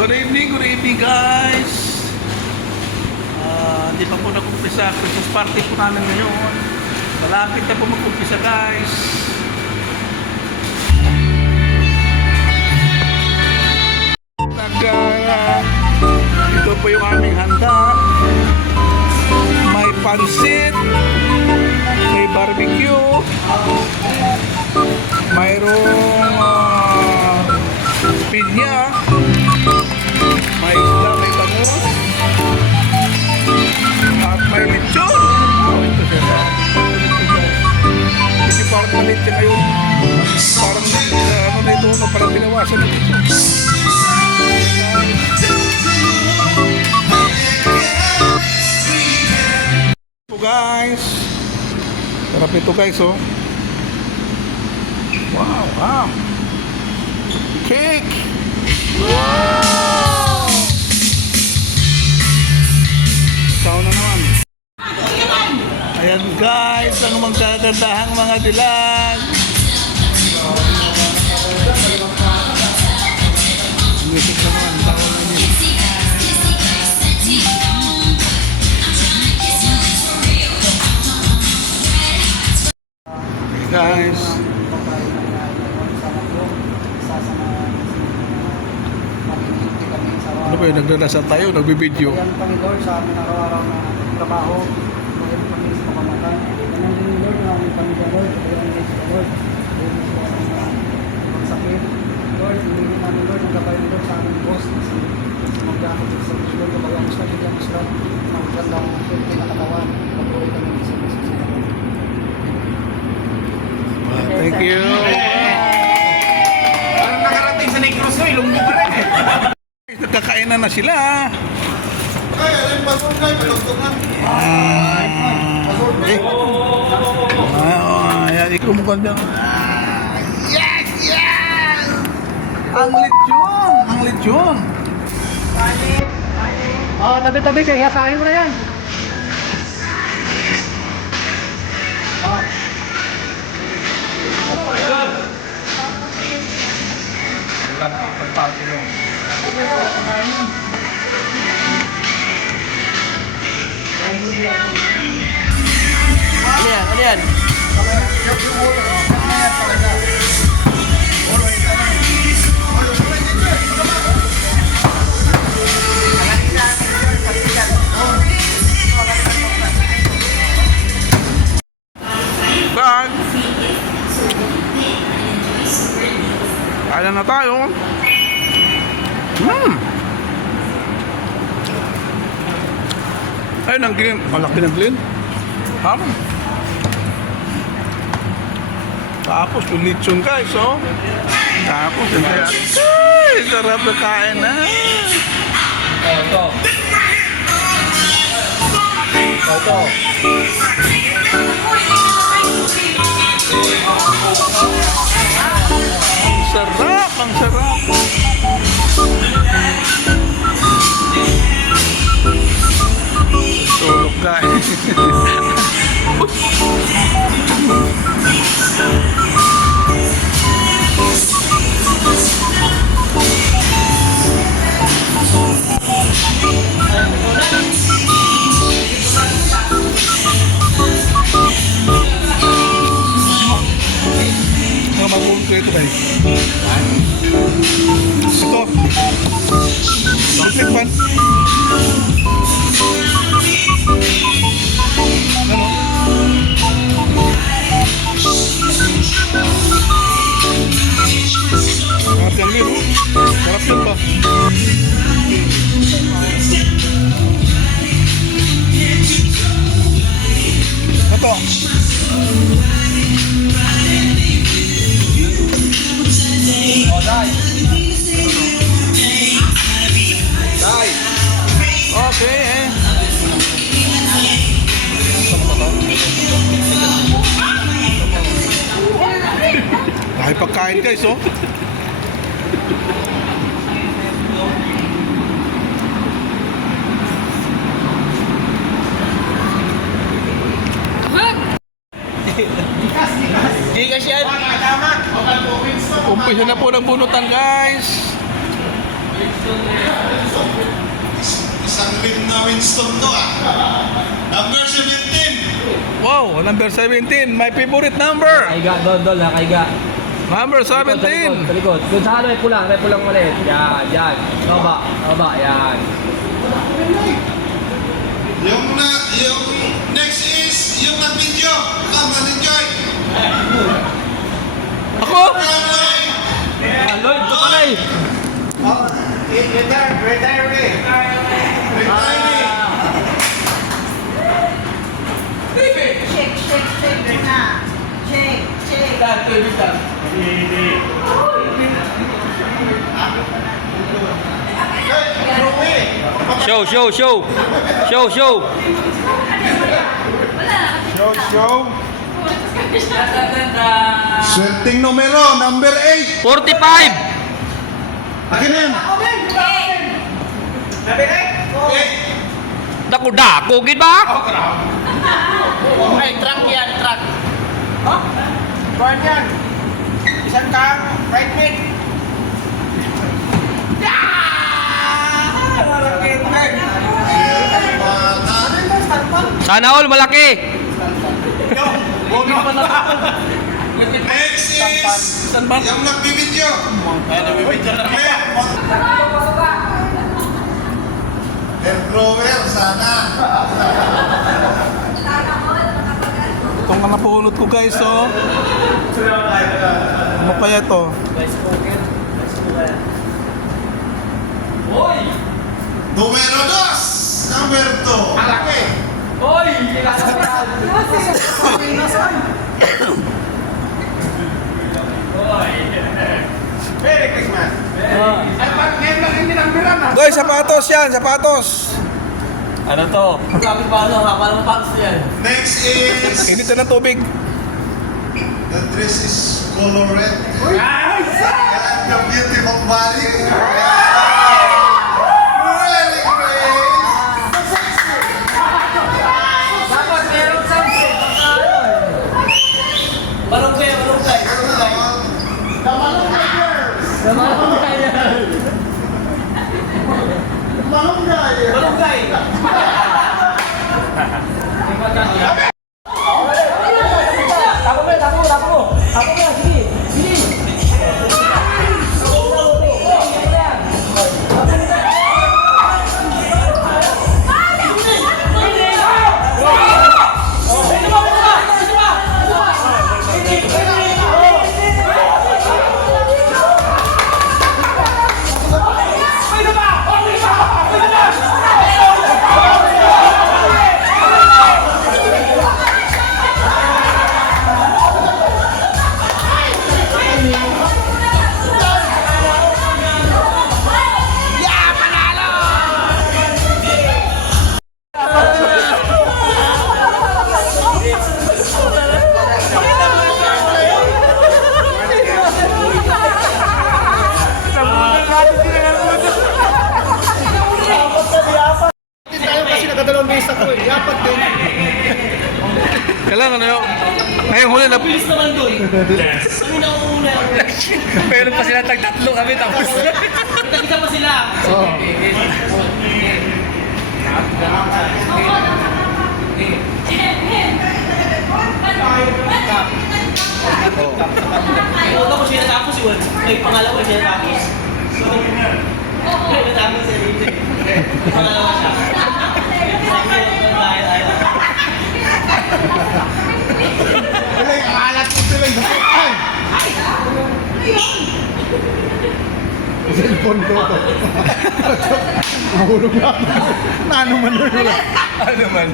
Good evening guys. Hindi pa po nag-umpisa. Christmas party po namin ngayon. Malapit na po mag-umpisa guys. Ito po yung aming handa. May pansit, may barbecue, mayroong pinya, may isda, may bangus, at may lechon. Ito siya. Kasi parang malit siya ngayon. Parang ano na ito, parang binawasan na ito. Ito guys. Sarap ito guys oh. Wow. Cake! Wow! Ikaw na naman. Ayan guys, ang magkagandahang mga dilag. Music naman, tawag na niyo. Hey guys. Ano ba yun? Nagdadasal tayo? Nagbibideo? Ayan kami Lord sa aming araw-araw na trabaho. Ayan kami sa pamamakan. Ayan din Lord na aming pamilya Lord. Ayan din sa Lord. Ayan din sa aming sakit. Lord, hindi namin Lord ang gabay Lord sa aming boss. Kasi magdakot sa Lord. Kabayang Muslim, bigyan Muslim. Magandang swerte na katawan. Pag-uwi kami sa Muslim. Thank you. Parang nakarating sa Negros ko, ilong mo pa rin eh. Nagkakainan na sila. Ay, alam ba kung kayo, malugtog na. Ayan, ikaw mo ganda. Yes! Ang lechon. Oh, tabi-tabi kayo. Kain mo na yan. Pagpapalito mo. Ano yan? Bag. Kaya na tayo. Ayun ang green. Malaki ng green. Tapos yung lechon guys, oh. Tapos yung kaya. Ay, sarap na kain na. Ito. Ang sarap. Tulog guys. Magulong ko ito guys. Ito. Chocolate pan. Ano? Sarap yan liro. Sarap yan ba? Ito. Okay eh. Dahil pagkain guys, oh. Gigas yan. Tama. Umpisa na po ng bunutan guys. Isang lim na Winston to ah. Number 17. Wow, number 17, my favorite number. Kaiga, dol, ha, kaiga. Number Sa 17. likod. Doon sa may pulang maliit. Yan. Baba, yan. Yung next is yung nag-video. Come and enjoy. Ako? Lloyd, tumalay. Retire. Shake na. Shake. Show. Swerting numero, number 8. 45. Akin na yan. Dako, gid ba? Ay, truck yan, truck. Huh? Kuhan yan. Isang kang right mid. Sana all malaki. Next is yung nagbibidyo. Air grower, sana. Itong mga napulot ko guys, oh. Ano kaya to? Numero 2. Number 2. Malaki. Merry Christmas. Ay, pag ngayon lang hindi ng bilan ah. Guys, sapatos yan, sapatos. Ano to? Sabi pa paano patos yan? Next is Init na ng tubig. the dress is color red. And the beautiful body. Really great. Dapat meron sunset. Barangay. Barangay. Ako na, sige. Kailangan na yun. Ngayong huli na. Bilis naman dun. Kami na uuna. Meron pa sila tag-tatlo kami tapos. Kita pa sila. Una ko siya natapos yun. Ay, pangalawa siya natapos. Ay, natapos siya dito. Pangalawa siya. Tuloy, alat ko tuloy. Ay! Cellphone ko to. Mahulog na. Nano man doon wala. Ano man?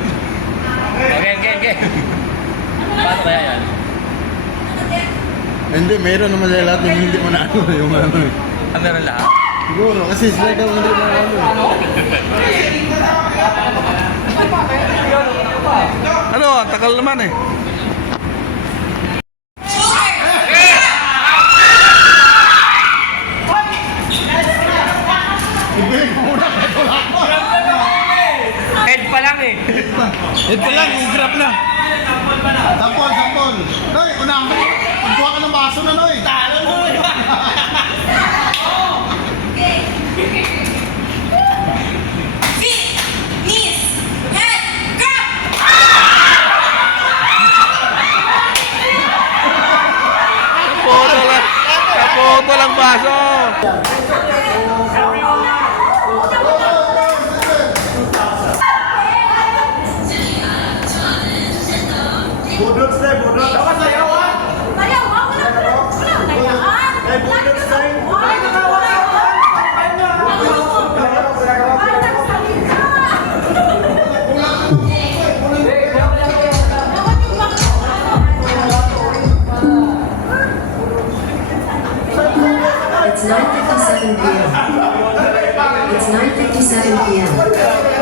Okay. Paano kaya yan? Hindi, meron naman sila lahat yung hindi mo na ano yung ano. Ano na lahat? Siguro, kasi sila daw hindi na ano. Ano, ang tagal naman eh. baso na, Noy. Talo mo eh. Feet, knees, head, grab! Kapoto lang baso. Budots na, budots. Dapat sayawan. Maria, wag mo na. Wala na yan. Eh, budots na. Ay, It's 9:57 p.m. It's 9:57 p.m.